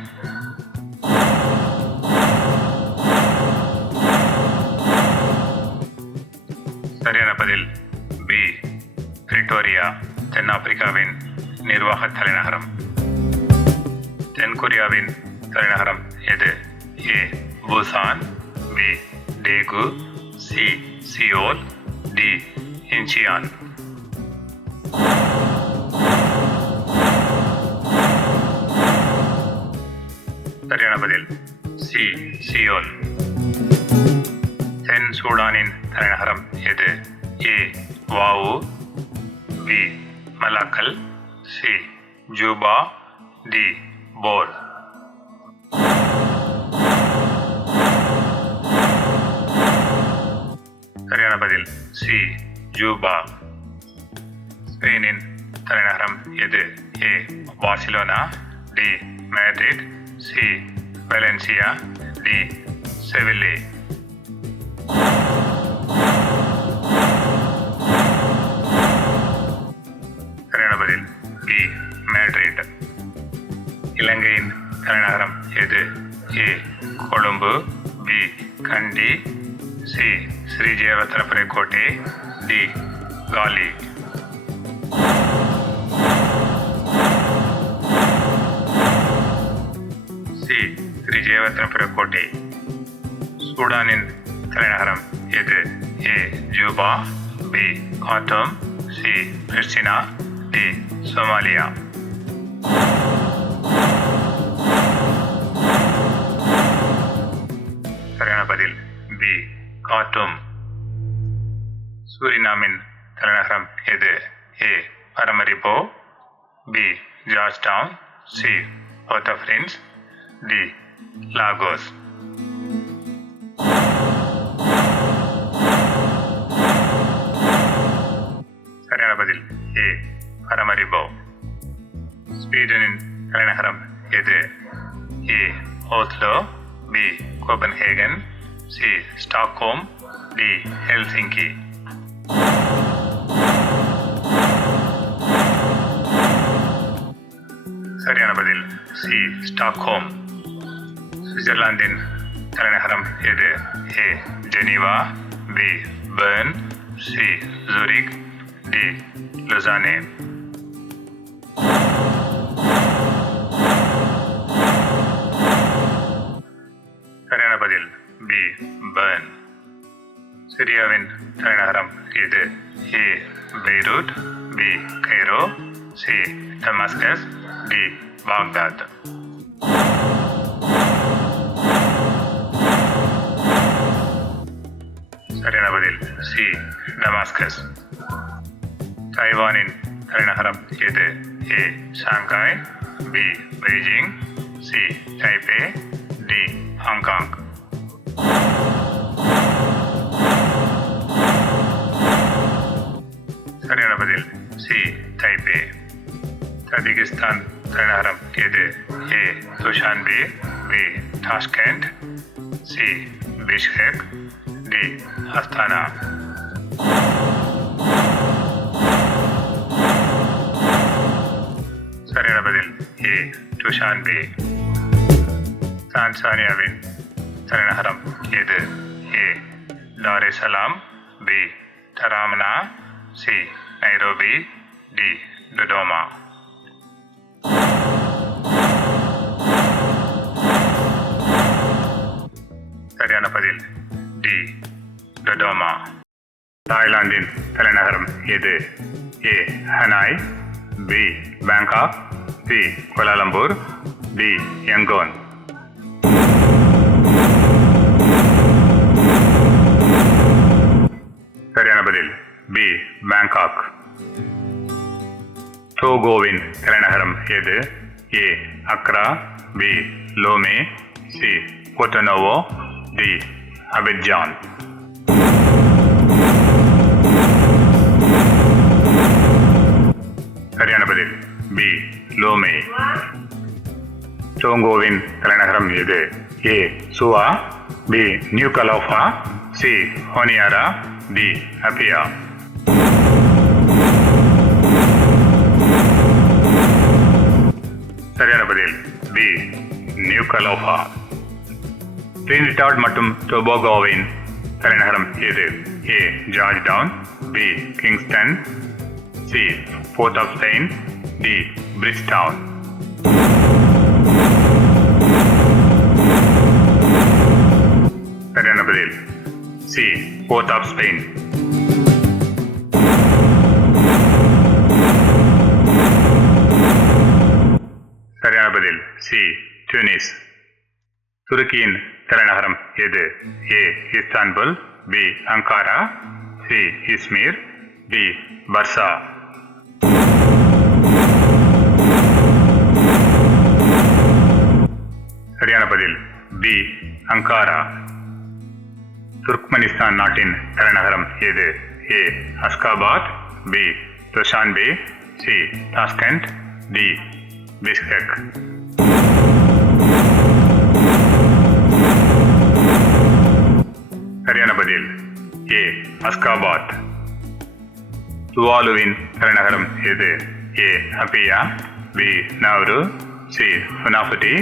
சரியான பதில் பி பிரிட்டோரியா, தென்னாப்பிரிக்காவின் நிர்வாக தலைநகரம். தென்கொரியாவின் தலைநகரம் எது? A Busan, B Daegu, C Seoul, D Incheon. சரியான பதில் சி சியோல். தென் சூடானின் தலைநகரம் எது? A Wau, B Malakal, C Juba, D Bor. சரியான பதில் சி ஜூபா. ஸ்பெயினின் தலைநகரம் எது? A Barcelona, D Madrid, C Valencia, D Seville. சரியான பதில் பி மேட்ரிட். இலங்கையின் தலைநகரம் எது? A Colombo, B Kandy, C Sri Jayawardenepura Kotte, D காலி. சி ஸ்ரீ ஜெயவர்தனபுர கோட்டை. சூடானின் தலைநகரம் எது? A Juba, B Khartoum, C Pristina, D Somalia. சரியான பதில் பி கார்ட்டூம். சூரினாமின் தலைநகரம் எது? A Paramaribo, B Georgetown, C Port au Prince, D Lagos. சரியான பதில் ஏ பரமரிபோ. ஸ்வீடனின் தலைநகரம் எது? A Oslo, B Copenhagen, C Stockholm, D Helsinki. சரியான பதில் சி ஸ்டாக்ஹோம். சுவிட்சர்லாந்தின் தலைநகரம் எது? A Geneva, B Bern, C Zurich, D Lausanne. சரியான பதில் பி பெர்ன். சிரியாவின் தலைநகரம் எது? A Beirut, B Cairo, C Damascus, D Baghdad. சரியான பதில் சி டமாஸ்கஸ். தைவானின் தலைநகரம் எது? A Shanghai, B Beijing, C Taipei, D Hong Kong. சரியான பதில் சி டைபே. தஜிகிஸ்தான் தலைநகரம் எது? A Dushanbe, B Tashkent, C Bishkek, D Astana. சரியான பதில் ஏ துஷான்பே. தான்சானியாவின் தலைநகரம் எது? A Dar es Salaam, B டராமனா, சி நைரோபி, டி டொடோமா. சரியான பதில் டி டொடோமா. தாய்லாந்தின் தலைநகரம் எது? A Hanoi, B Bangkok, C Kuala Lumpur, D Yangon. பதில் பி பேங்காக். டோகோவின் தலைநகரம் எது? A Accra, B லோமே, C போர்ட்டோனோவோ, D அபிட்ஜான். சரியான பதில் பி லோமே. டோங்கோவின் தலைநகரம் எது? A Suva, be new கலோஃபா, C ஹோனியாரா, D அபியா. சரியான பதில் பி நியூ கலோஃபா. டிரினிடாட் மற்றும் டொபாகோவின் தலைநகரம் எது? A Georgetown, B Kingston, C Port of Spain, D Bridgetown. சரியான பதில் சி போர்ட் ஆஃப் ஸ்பெயின். சரியான பதில் சி ட்யூனிஸ். துருக்கியின் தலைநகரம் எது? A Istanbul, B Ankara, C Izmir, D Bursa. சரியான பதில் பி அங்காரா. துர்க்மெனிஸ்தான் நாட்டின் தலைநகரம் எது? A Ashgabat, B Dushanbe, C Tashkent, D Bishkek. சரியான பதில் ஏ அஸ்காபாத். துவாலுவின் தலைநகரம் எது? A Apia, B Nauru, C Funafuti,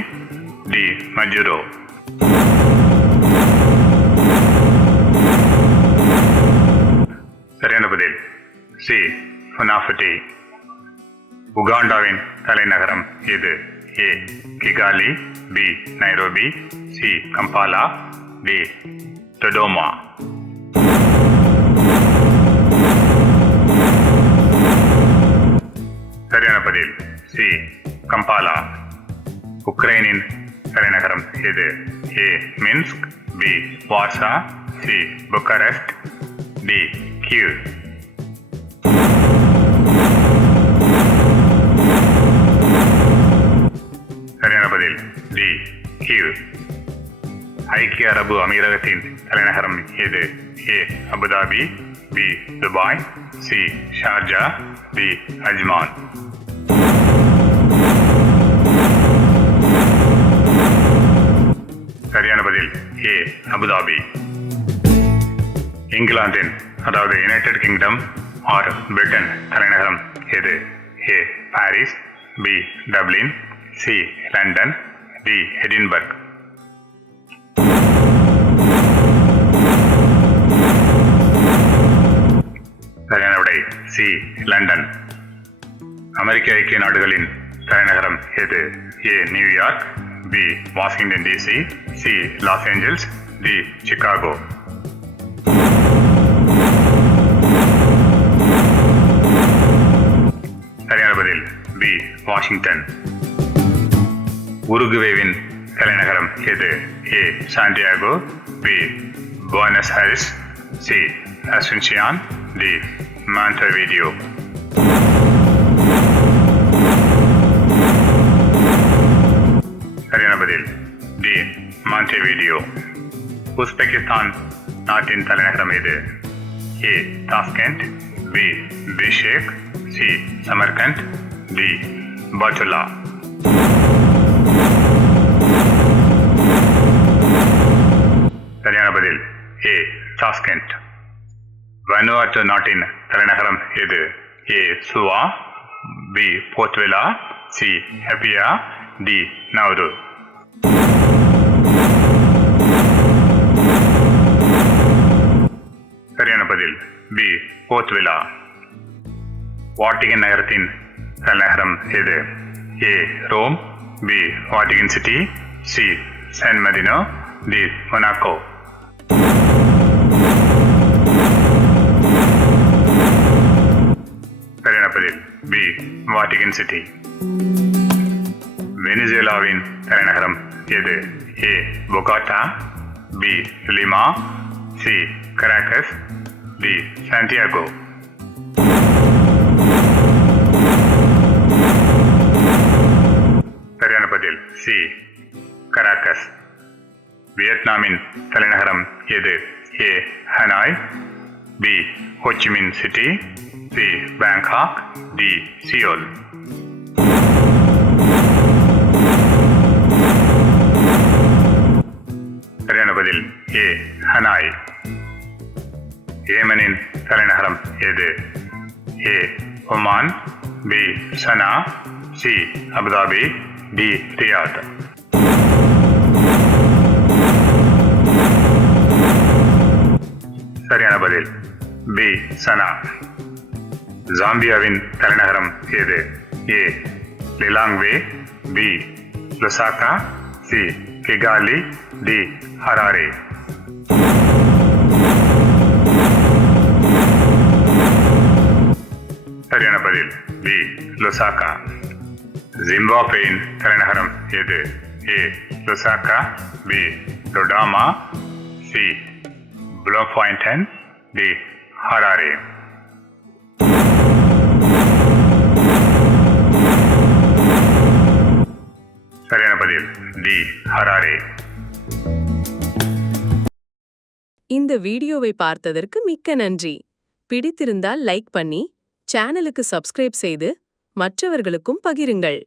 D Majuro. சரியான பதில் சி ஃபுனாஃபுடி. உகாண்டாவின் தலைநகரம் எது? A Kigali, B Nairobi, C Kampala, D Dodoma. சரியான பதில் சி கம்பாலா. உக்ரைனின் தலைநகரம் எது? A Minsk, B Warsaw, C Bucharest, D Kiev. சரியான பதில் டி கீவ். ஐக்கிய அரபு அமீரகத்தின் தலைநகரம் எது? A Abu Dhabi, B Dubai, C Sharjah, D Ajman. சரியான பதில் ஏ அபுதாபி. இங்கிலாந்தின் அதாவது யுனைடெட் கிங்டம் ஆர் பிரிட்டன் தலைநகரம் எது? A Paris, B Dublin, C London, D Edinburgh. சரியான விடை சி லண்டன். அமெரிக்க ஐக்கிய நாடுகளின் தலைநகரம் எது? A New York, B Washington DC, C Los Angeles, D Chicago. சரியான பதில் பி வாஷிங்டன். உருகுவேவின் தலைநகரம் எது? A Santiago, B Buenos Aires, C Asuncion, D Montevideo. சரியான பதில் டி மான்டெவிடியோ. உஸ்பெகிஸ்தான் நாட்டின் தலைநகரம் எது? A Tashkent, B Bishkek, C Samarkand, D பாட்டுல்லா. சரியான பதில் ஏ தாஸ்கண்ட். வனுவாட்டு நாட்டின் தலைநகரம் எது? A Suva, B Port Vila, C ஹெபியா, டி நவ்ரு. சரியான பதில் பி போர்ட்வெலா. வாட்டிகன் நகரத்தின் தலைநகரம் எது? A Rome, B Vatican City, C San Marino, D Monaco. சரியான பதில் பி வாட்டிகன் சிட்டி. வெனிசுவேலாவின் தலைநகரம் எது? A Bogota, B Lima, C Caracas, B Santiago. சரியான பதில் சி கராக்கஸ். வியட்நாமின் தலைநகரம் எது? A Hanoi, B Ho Chi Minh City, C Bangkok, D Seoul. சரியான பதில் ஏ ஹனாய். ஏமனின் தலைநகரம் எது? A Oman, B Sana, C Abu Dhabi, D Riyadh. சரியான பதில் பி சனா. ஜாம்பியாவின் தலைநகரம் எது? A Lilongwe, B Lusaka, C Kigali, D Harare. சரியான பதில் பி லுசாக்கா. ஜிம்பாப்வேயின் தலைநகரம் எது? A Lusaka, B Dodoma, C Bloemfontein, D Harare. சரியான பதில் டி ஹராரே. இந்த வீடியோவை பார்த்ததற்கு மிக்க நன்றி. பிடித்திருந்தால் லைக் பண்ணி சேனலுக்கு சப்ஸ்கிரைப் செய்து மற்றவர்களுக்கும் பகிருங்கள்.